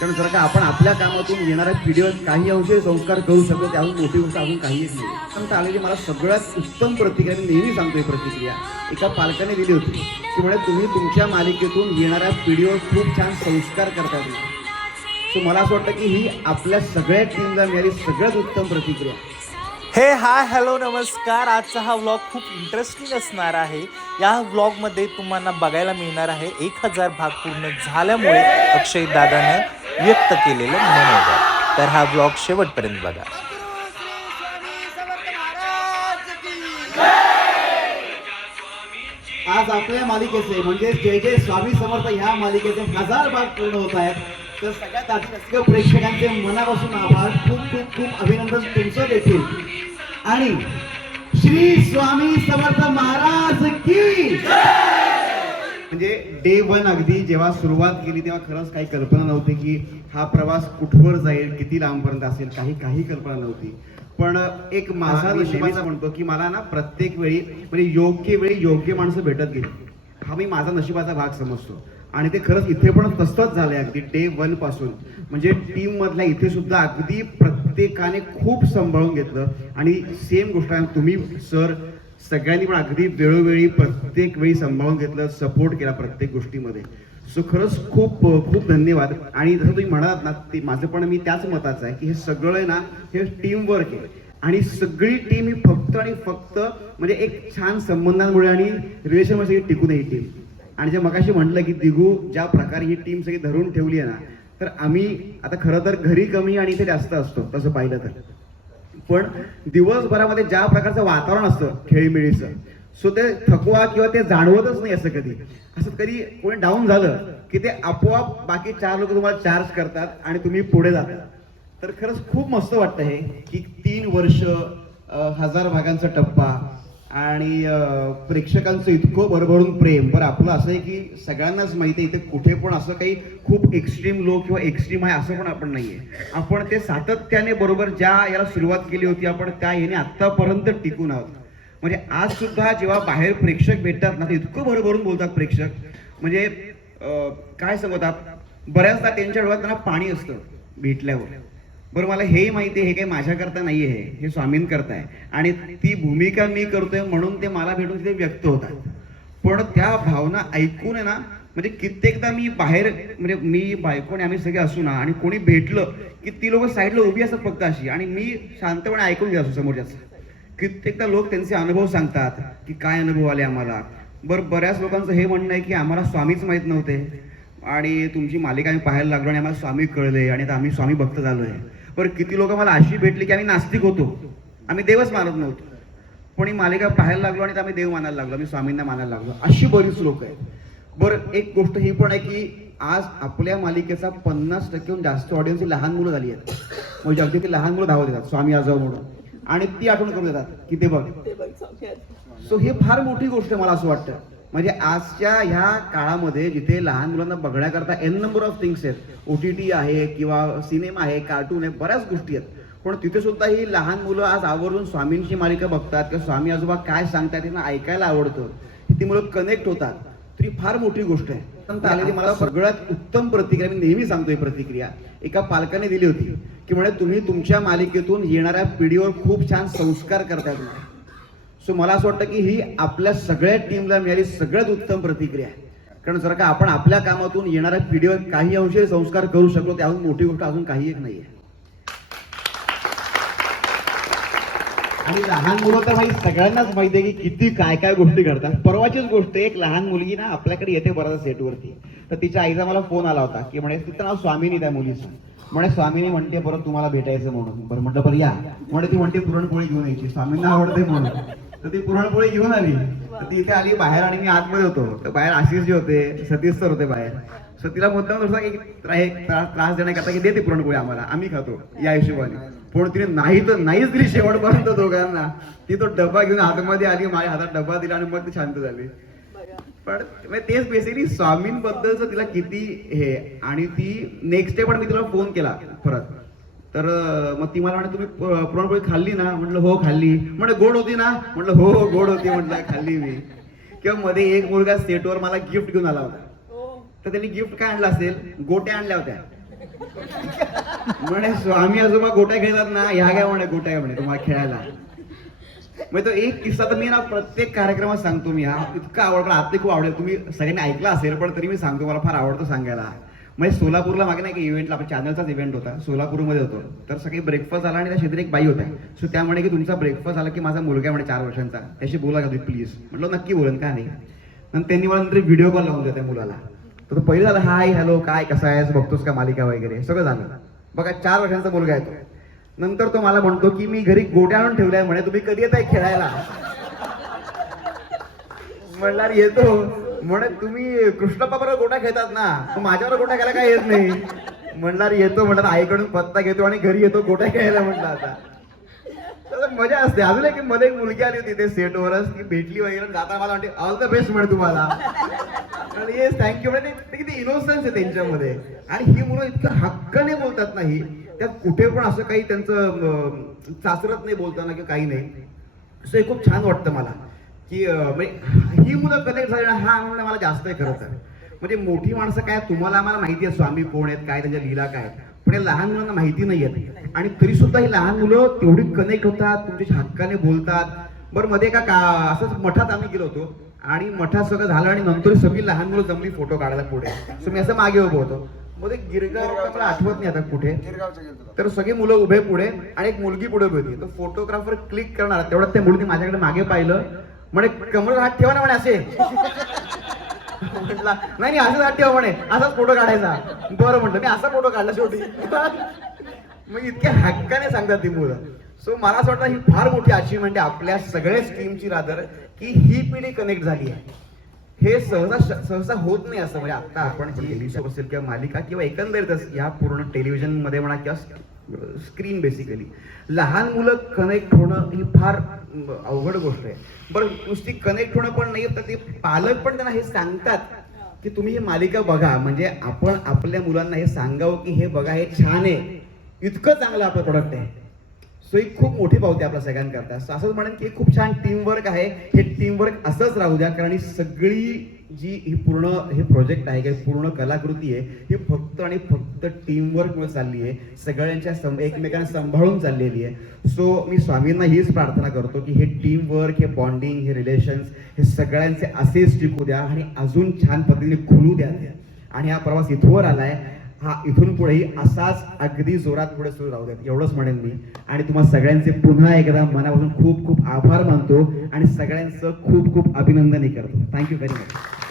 कारण जर का आपण आपल्या कामातून येणाऱ्या पिढीवर काही अंशही संस्कार करू शकतो त्याहून मोठी गोष्ट अजून काही नाही. पण आलेली मला सगळ्यात उत्तम प्रतिक्रिया मी नेहमी सांगतोय प्रतिक्रिया. एका पालकाने दिली होती. की म्हणजे तुम्ही तुमच्या मालिकेतून येणाऱ्या पिढीवर खूप छान संस्कार करता येईल सो मला असं वाटतं की ही आपल्या सगळ्या टीमला मिळाली सगळ्यात उत्तम प्रतिक्रिया. हे हाय हॅलो नमस्कार. आजचा हा व्लॉग खूप इंटरेस्टिंग असणार आहे. या व्लॉगमध्ये तुम्हाला बघायला मिळणार आहे एक हजार भाग पूर्ण झाल्यामुळे अक्षय दादाने. व्यक्त केलेलं मनोगत तर हा ब्लॉग शेवटपर्यंत बघा. आज आपल्या मालिकेचे म्हणजे जय जय स्वामी समर्थ ह्या मालिकेचे हजार भाग पूर्ण होत आहेत. तर सगळ्यात आधी रसिक प्रेक्षकांचे मनापासून आभार. खूप खूप खूप अभिनंदन तुमचं देखील. आणि श्री स्वामी समर्थ महाराज की म्हणजे डे वन अगदी जेव्हा सुरुवात केली तेव्हा खरंच काही कल्पना नव्हती की हा प्रवास कुठवर जाईल किती लांबपर्यंत असेल काही काही कल्पना नव्हती. पण एक माझा नशिबाचा म्हणतो की मला ना प्रत्येक वेळी म्हणजे योग्य वेळी योग्य माणसं भेटत गेली. हा मी माझा नशिबाचा भाग समजतो. आणि ते खरंच इथे पण तसंच झालंय अगदी डे वनपासून. म्हणजे टीम मधल्या इथे सुद्धा अगदी प्रत्येकाने खूप सांभाळून घेतलं. आणि सेम गोष्ट आहे तुम्ही सर सगळ्यांनी पण अगदी वेळोवेळी प्रत्येक वेळी सांभाळून घेतलं सपोर्ट केला प्रत्येक गोष्टीमध्ये. सो खरंच खूप खूप धन्यवाद. आणि जसं तुम्ही म्हणालात ना ते माझं पण मी त्याच मताचं आहे की हे सगळं आहे ना हे टीम वर्क आहे. आणि सगळी टीम ही फक्त आणि फक्त म्हणजे एक छान संबंधांमुळे आणि रिलेशन सगळी टिकून आहे ही टीम आणि जे मगाशी म्हटलं की दिगू ज्या प्रकारे ही टीम सगळी धरून ठेवली आहे ना तर आम्ही आता खरं तर घरी कमी आणि इथे जास्त असतो तसं पाहिलं तर. पण दिवसभरामध्ये ज्या प्रकारचं वातावरण असतं खेळीमेळीचं सो ते थकवा किंवा ते जाणवतच नाही असं कधी. असं कधी कोणी डाऊन झालं की ते आपोआप बाकी चार लोक तुम्हाला चार्ज करतात आणि तुम्ही पुढे जाता. तर खरंच खूप मस्त वाटतं हे की तीन वर्ष हजार भागांचा टप्पा आणि प्रेक्षकांचं इतकं भरभरून प्रेम. बरं आपलं असं आहे की सगळ्यांनाच माहिती आहे इथे कुठे पण असं काही खूप एक्स्ट्रीम लो किंवा एक्स्ट्रीम आहे असं पण आपण नाही आहे आपण ते सातत्याने बरोबर ज्या याला सुरुवात केली होती आपण त्या याने आत्तापर्यंत टिकून आहोत. म्हणजे आज सुद्धा जेव्हा बाहेर प्रेक्षक भेटतात ना ते इतकं भरभरून बोलतात प्रेक्षक. म्हणजे काय सांगतात बऱ्याचदा त्यांच्या डोळ्यात त्यांना पाणी असतं भेटल्यावर. बरं मला हेही माहिती आहे हे काही माझ्याकरता नाही आहे हे स्वामींकरता आहे आणि ती भूमिका मी करतोय म्हणून ते मला भेटून ते व्यक्त होतात. पण त्या भावना ऐकून आहे ना म्हणजे कित्येकदा मी बाहेर म्हणजे मी बायकोने आम्ही सगळे असू ना आणि कोणी भेटलं की ती लोक साईडला उभी असतात फक्त अशी. आणि मी शांतपणे ऐकून घ्या असू समोरच्याचं. कित्येकदा लोक त्यांचे अनुभव सांगतात की काय अनुभव आले आम्हाला. बरं बऱ्याच लोकांचं हे म्हणणं आहे की आम्हाला स्वामीच माहीत नव्हते. आणि तुमची मालिका आम्ही पाहायला लागलो आणि आम्हाला स्वामी कळले आणि आता आम्ही स्वामी भक्त झालो आहे बरं किती लोक मला अशी भेटली की आम्ही नास्तिक होतो? आम्ही देवच मानत नव्हतो. पण ही मालिका पाहायला लागलो आणि आम्ही देव मानायला लागलो आम्ही स्वामींना मानायला लागलो. अशी बरीच लोक आहेत. बरं एक गोष्ट ही पण आहे की आज आपल्या मालिकेचा पन्नास टक्केहून जास्त ऑडियन्स ही लहान मुलं झाली आहेत. म्हणजे अगदी ती लहान मुलं धावत येतात स्वामी आजाव म्हणून. आणि ती आठवण करून देतात की ते बघ. सो हे फार मोठी गोष्ट आहे मला असं वाटतं. म्हणजे आजच्या ह्या काळामध्ये जिथे लहान मुलांना बघण्याकरता एन नंबर ऑफ थिंग्स आहेत. ओ टी टी आहे किंवा सिनेमा आहे कार्टून आहे बऱ्याच गोष्टी आहेत. पण तिथे सुद्धा ही लहान मुलं आज आवर्जून स्वामींची मालिका बघतात. किंवा स्वामी आजोबा काय सांगतात त्यांना ऐकायला आवडतं. ती मुलं कनेक्ट होतात. तर ही फार मोठी गोष्ट आहे. पण आलेली मला सगळ्यात उत्तम प्रतिक्रिया मी नेहमी सांगतोय प्रतिक्रिया एका पालकाने दिली होती. की म्हणजे तुम्ही तुमच्या मालिकेतून येणाऱ्या पिढीवर खूप छान संस्कार करताय सो मला असं वाटतं की ही आपल्या सगळ्या टीमला मिळाली सगळ्यात उत्तम प्रतिक्रिया आहे. कारण जर का आपण आपल्या कामातून येणाऱ्या पिढीवर काही अंशी संस्कार करू शकलो त्याहून मोठी गोष्ट अजून काही एक नाही आहे आणि लहान मुलं तर माहिती सगळ्यांनाच माहिती आहे की किती काय काय गोष्टी घडतात. परवाचीच गोष्ट एक लहान मुलगी ना आपल्याकडे येते बऱ्याच सेटवरती तर तिच्या आईचा मला फोन आला होता की म्हणे तिचं नाव स्वामीनी त्या मुलीचं. म्हणे स्वामीनी म्हणते बरं तुम्हाला भेटायचं म्हणून. बरं म्हटलं बरं या. म्हणे ती म्हणते पुरणपोळी घेऊन यायची. स्वामींना आवडते म्हणून. तर ती पुरणपोळी घेऊन आली. तर ती इथे आली बाहेर आणि मी आतमध्ये होतो. तर बाहेर आशिष जे होते सतीश सर होते बाहेर. सो तिला मुद्दाम थोडासा एक त्रा- एक त्रा- त्रास देण्याकरता की देते पुरणपोळी आम्हाला. आम्ही खातो या हिशोबाने. पण तिने नाही तर नाहीच दिली शेवटपर्यंत दोघांना. ती तो डबा घेऊन हातामध्ये आली माझ्या हातात डबा दिला आणि मग ती शांत झाली. पण तेच बेसिकली स्वामींबद्दलच तिला किती हे आणि ती नेक्स्ट डे पण मी तिला फोन केला परत. तर मग ती मला म्हणे तुम्ही पुरणपोळी खाल्ली ना? म्हटलं हो खाल्ली. म्हणजे गोड होती ना? म्हटलं हो हो, गोड होती. म्हटलं खाल्ली मी. किंवा मध्ये एक मुलगा सेटवर मला गिफ्ट घेऊन आला होता. तर त्यांनी गिफ्ट काय आणलं असेल? गोट्या आणल्या होत्या. म्हणे स्वामी आजोबा गोट्या खेळतात ना? ह्या घ्या म्हणे गोट्या म्हणे तुम्हाला खेळायला. म्हणजे तो एक किस्सा तर मी ना प्रत्येक कार्यक्रमात सांगतो मी हा. इतका आवडतो आत्ता खूप आवडेल. तुम्ही सगळ्यांनी ऐकला असेल पण तरी मी सांगतो मला फार आवडतो सांगायला. म्हणजे सोलापूरला मागे नाही की इव्हेंटला आपण चॅनलचाच इव्हेंट होता सोलापूरमध्ये होतो. तर सगळी ब्रेकफास्ट झाला आणि त्या शेजारी एक बाई होत्या. सो त्या म्हणे की तुमचा ब्रेकफास्ट झाला की माझा मुलगा आहे म्हणे चार वर्षांचा. त्याशी बोला का तुम्ही प्लीज म्हटलं नक्की बोलन का नाही? नंतर त्यांनी मला नंतर व्हिडिओ कॉल लावून देत मुलाला. तर तो पहिलं झालं हाय हॅलो काय कसा आहेस? बघतोस का मालिका वगैरे? सगळं झालं. बघा चार वर्षांचा मुलगा येतो नंतर तो मला म्हणतो की मी घरी गोट्या आणून ठेवलाय म्हणे तुम्ही कधी येताय खेळायला? म्हणणार येतो. म्हणे तुम्ही कृष्णप्पा गोटा खेळतात ना माझ्यावर गोटा खेळायला काय येत नाही? म्हणणार येतो म्हणतात आईकडून पत्ता घेतो आणि घरी येतो गोट्या खेळायला म्हटलं आता. तर मजा असते. अजून एक मध्ये एक मुलगी आली होती ते सेटवरच ती भेटली वगैरे जाता मला वाटते ऑल द बेस्ट म्हणे तुम्हाला. येस थँक्यू म्हणजे ते किती इनोसन्स आहे त्यांच्यामध्ये. आणि ही मुलं इतकं हक्काने बोलतात नाही त्यात कुठे पण असं काही त्यांचं चाचरत नाही बोलताना किंवा काही नाही. सो हे खूप छान वाटतं मला. की म्हणजे ही मुलं कनेक्ट झाली ना हा आनंद मला जास्त आहे खरं तर म्हणजे मोठी माणसं काय तुम्हाला आम्हाला माहिती आहे स्वामी कोण आहेत काय त्यांच्या लीला काय. पण या लहान मुलांना माहिती नाही आहेत. आणि तरी सुद्धा ही लहान मुलं तेवढी कनेक्ट होतात तुमच्या हक्काने बोलतात. बरं मध्ये का का असंच मठात आम्ही गेलो होतो. आणि मठात सगळं झालं आणि नंतर सगळी लहान मुलं जमली फोटो काढायला पुढे. सो मी असं मागे उभं होतो. मध्ये गिरगाव मला आठवत नाही आता कुठे. तर सगळी मुलं उभे पुढे आणि एक मुलगी पुढे उभी होती. तो फोटोग्राफर क्लिक करणार तेवढ्यात त्या मुलीने माझ्याकडे मागे पाहिलं. म्हणे कमळ हात ठेवा ना म्हणे असे. म्हटला नाही नाही असंच हात ठेवा म्हणे. असाच फोटो काढायचा. बरं म्हटलं मी असा फोटो काढला शेवटी. मग इतक्या हक्काने सांगतात ती मुलं. सो मला असं वाटतं ही फार मोठी अचिव्हमेंट आहे आपल्या सगळ्याच टीमची रादर की ही पिढी कनेक्ट झाली आहे. हे सहसा सहसा होत नाही असं. म्हणजे आता आपण टीव्ही शो असेल किंवा मालिका किंवा एकंदरीतच या पूर्ण टेलिव्हिजनमध्ये म्हणा किंवा स्क्रीन बेसिकली लहान मुलं कनेक्ट होणं ही फार अवघड गोष्ट आहे. बरं नुसती कनेक्ट होणं पण नाही तर ते पालक पण त्यांना हे सांगतात की तुम्ही ही मालिका बघा. म्हणजे आपण आपल्या मुलांना हे सांगावं की हे बघा हे छान आहे. इतकं चांगलं आपलं प्रोडक्ट आहे. सो ही खूप मोठी पावती आपल्या सगळ्यांकरता सो असंच म्हणेन की खूप छान टीमवर्क आहे. हे टीमवर्क असंच राहू द्या कारण ही सगळी जी ही पूर्ण हे प्रोजेक्ट आहे किंवा पूर्ण कलाकृती आहे ही फक्त आणि फक्त टीमवर्कमुळे चालली आहे. सगळ्यांच्या सम एकमेकांना सांभाळून चाललेली आहे. सो मी स्वामींना हीच प्रार्थना करतो की हे टीमवर्क हे बॉन्डिंग हे रिलेशन्स हे सगळ्यांचे असेच टिकू द्या आणि अजून छान पद्धतीने खुलू द्या. आणि हा प्रवास इथवर आलाय. हा इथून पुढेही असाच अगदी जोरात पुढे सुरू राहू द्यात. एवढंच म्हणेन मी. आणि तुम्हाला सगळ्यांचे पुन्हा एकदा मनापासून खूप खूप आभार मानतो आणि सगळ्यांचं खूप खूप अभिनंदनही करतो. Thank you very much